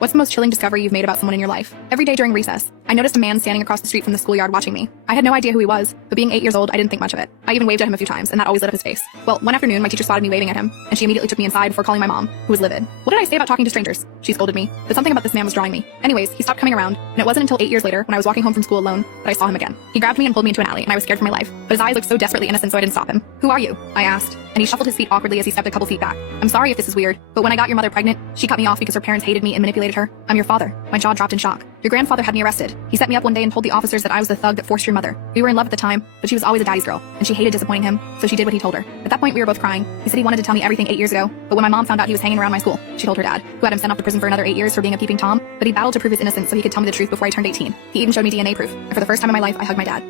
What's the most chilling discovery you've made about someone in your life? Every day during recess, I noticed a man standing across the street from the schoolyard watching me. I had no idea who he was, but being 8 years old, I didn't think much of it. I even waved at him a few times, and that always lit up his face. Well, one afternoon, my teacher spotted me waving at him, and she immediately took me inside before calling my mom, who was livid. What did I say about talking to strangers? She scolded me, but something about this man was drawing me. Anyways, he stopped coming around, and it wasn't until 8 years later, when I was walking home from school alone, that I saw him again. He grabbed me and pulled me into an alley, and I was scared for my life, but his eyes looked so desperately innocent, so I didn't stop him. Who are you? I asked, and he shuffled his feet awkwardly as he stepped a couple feet back. I'm sorry if this is weird, but when I got your mother pregnant, she cut me off because her parents hated me and manipulated her. I'm your father. My jaw dropped in shock. Your grandfather had me arrested. He set me up one day and told the officers that I was the thug that forced your mother. We were in love at the time, but she was always a daddy's girl, and she hated disappointing him, so she did what he told her. At that point, we were both crying. He said he wanted to tell me everything 8 years ago, but when my mom found out he was hanging around my school, she told her dad, who had him sent off to prison for another 8 years for being a peeping Tom, but he battled to prove his innocence so he could tell me the truth before I turned 18. He even showed me DNA proof, and for the first time in my life, I hugged my dad.